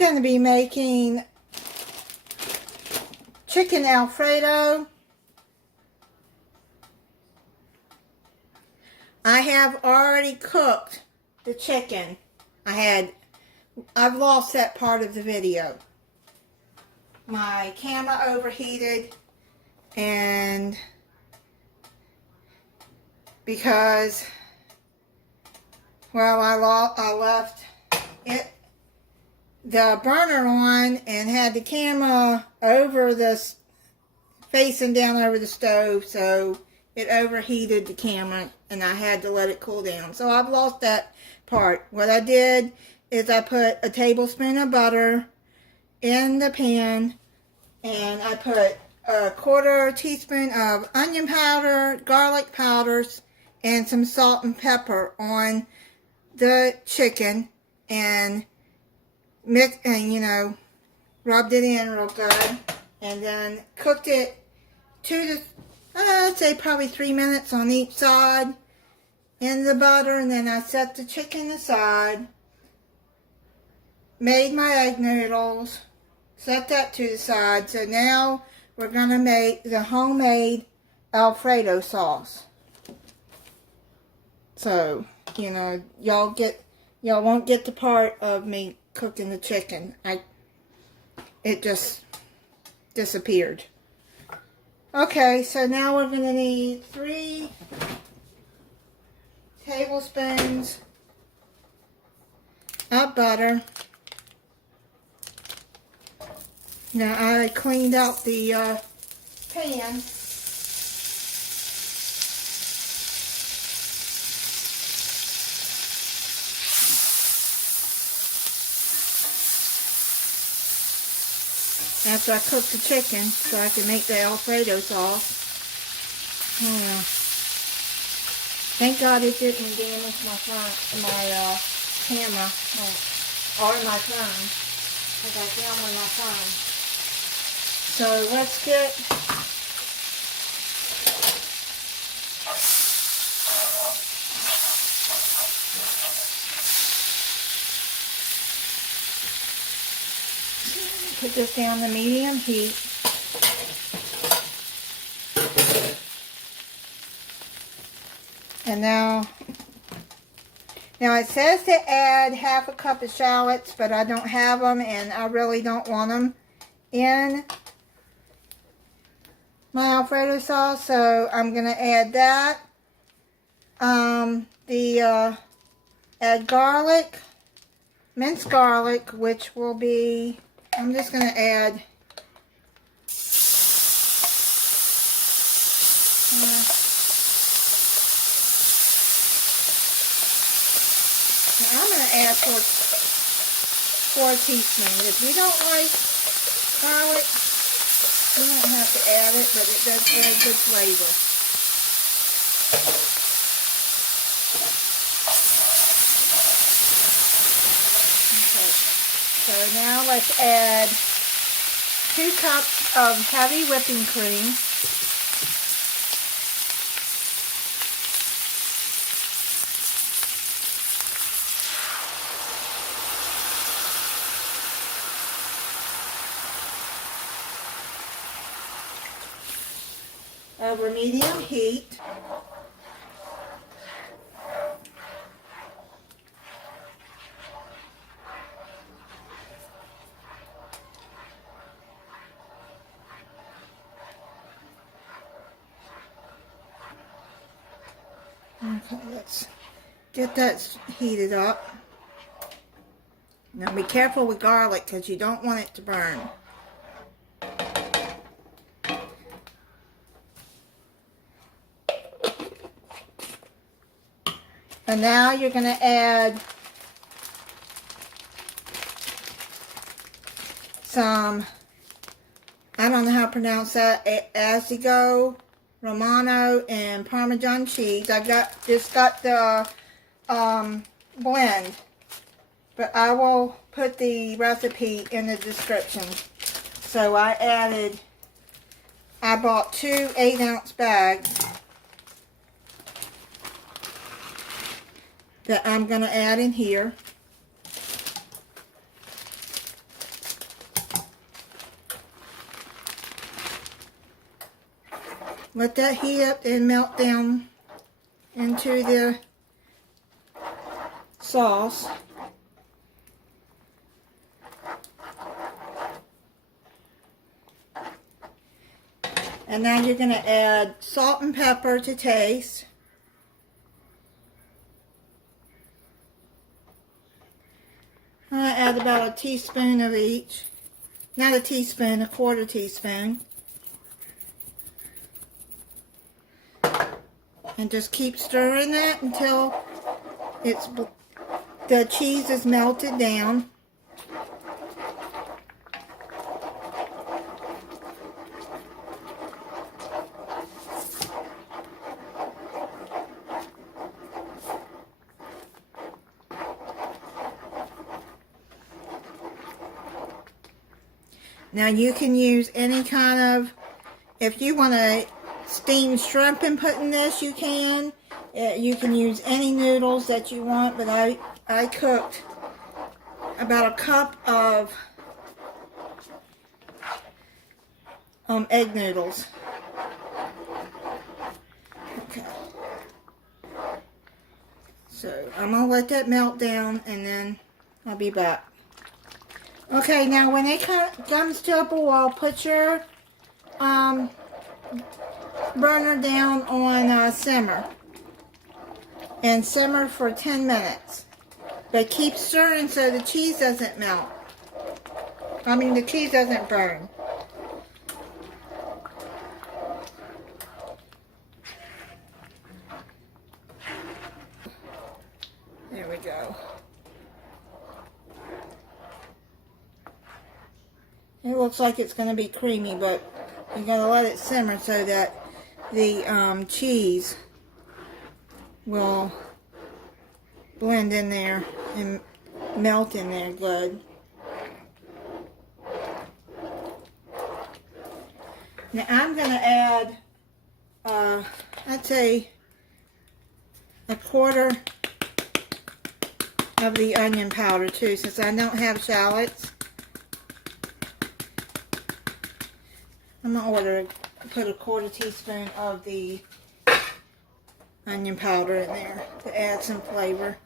going to be making chicken Alfredo. I have already cooked the chicken. I've lost that part of the video. My camera overheated, and because, well, I left the burner on and had the camera over facing down over the stove, so it overheated the camera and I had to let it cool down. So I've lost that part. What I did is I put a tablespoon of butter in the pan, and I put a quarter teaspoon of onion powder, garlic powders, and some salt and pepper on the chicken, and mix, and rubbed it in real good, and then cooked it I'd say probably 3 minutes on each side in the butter, and then I set the chicken aside, made my egg noodles, set that to the side. So now we're going to make the homemade Alfredo sauce. So, y'all won't get the part of me cooking the chicken. It just disappeared. Okay, so now we're going to need 3 tablespoons of butter. Now I cleaned out the pan. After I cooked the chicken, so I can make the Alfredo sauce. Yeah. Thank God it didn't damage my camera or my phone, because I filmed with my phone. So let's get put this down to medium heat. And now it says to add half a cup of shallots, but I don't have them, and I really don't want them in my Alfredo sauce, so I'm going to add that. Add garlic, minced garlic, which will be, I'm just going to add I'm going to add 4 teaspoons. If you don't like garlic, you don't have to add it, but it does add good flavor. Okay, so now let's add 2 cups of heavy whipping cream. Over medium heat. Okay, let's get that heated up. Now be careful with garlic, because you don't want it to burn. And now you're going to add some, I don't know how to pronounce that, Asiago, Romano, and Parmesan cheese. I've got the blend, but I will put the recipe in the description. So I bought 2 8-ounce bags that I'm going to add in here. let that heat up and melt down into the sauce. And now you're going to add salt and pepper to taste. I'm going to add about a teaspoon of each. Not a teaspoon, a quarter teaspoon. And just keep stirring that until the cheese is melted down. Now you can use any kind of, if you want to steam shrimp and put in this, you can. You can use any noodles that you want, but I cooked about a cup of egg noodles. Okay. So I'm going to let that melt down and then I'll be back. Okay, now when it comes to a boil, put your burner down on simmer. And simmer for 10 minutes. But keep stirring so the cheese doesn't melt. I mean, the cheese doesn't burn. There we go. It looks like it's going to be creamy, but you're going to let it simmer so that the cheese will blend in there and melt in there good. Now I'm going to add, I'd say, a quarter of the onion powder too, since I don't have shallots. I'm going to put a quarter teaspoon of the onion powder in there to add some flavor.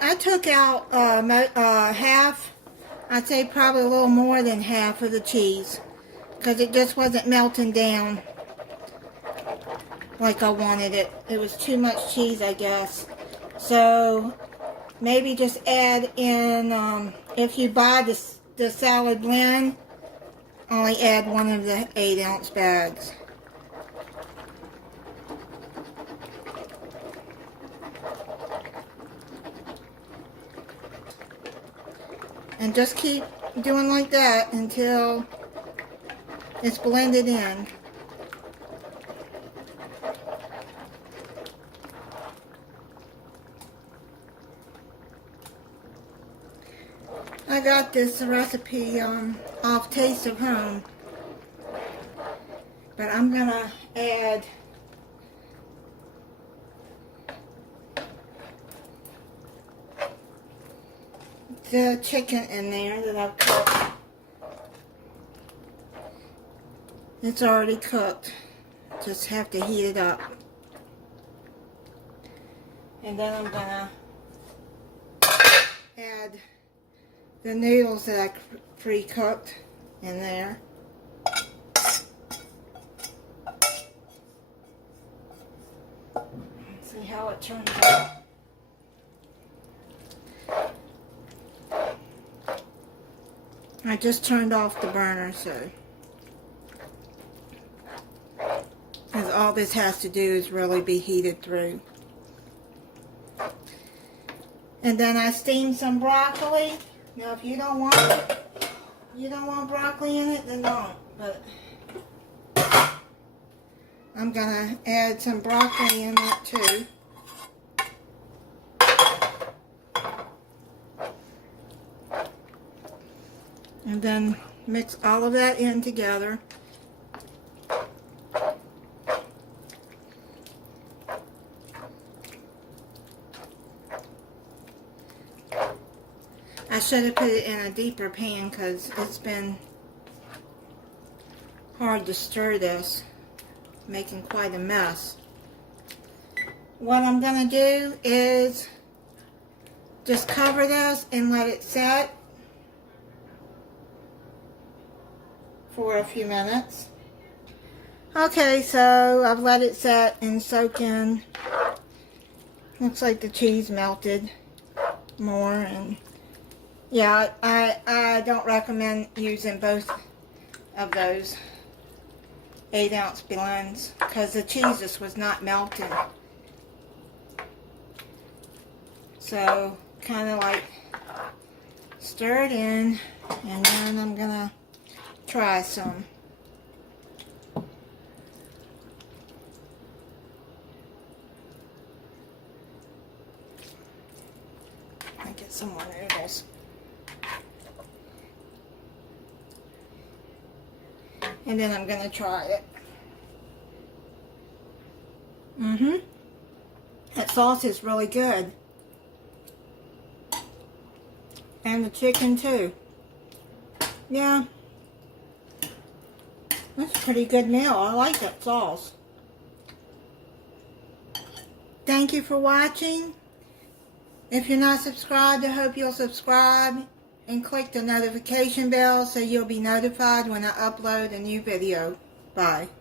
I took out half, I'd say probably a little more than half of the cheese, because it just wasn't melting down like I wanted it. It was too much cheese, I guess. So maybe just add in, if you buy the salad blend, only add one of the 8-ounce bags. And just keep doing like that until it's blended in. I got this recipe off Taste of Home, but I'm gonna add the chicken in there that I've cooked. It's already cooked, just have to heat it up. And then I'm gonna add the noodles that I pre-cooked in there. See how it turns out. I just turned off the burner, so because all this has to do is really be heated through. And then I steamed some broccoli. Now, if you don't want broccoli in it, then don't. But I'm gonna add some broccoli in that too. And then mix all of that in together. should have put it in a deeper pan because it's been hard to stir this, making quite a mess. What I'm going to do is just cover this and let it set for a few minutes. Okay, so I've let it set and soak in. Looks like the cheese melted more, and yeah, I don't recommend using both of those 8-ounce blends because the cheese just was not melting. So kind of like stir it in, and then I'm gonna try some. I get some more noodles. And then I'm gonna try it. That sauce is really good. And the chicken too. Yeah. That's a pretty good meal. I like that sauce. Thank you for watching. If you're not subscribed, I hope you'll subscribe and click the notification bell so you'll be notified when I upload a new video. Bye.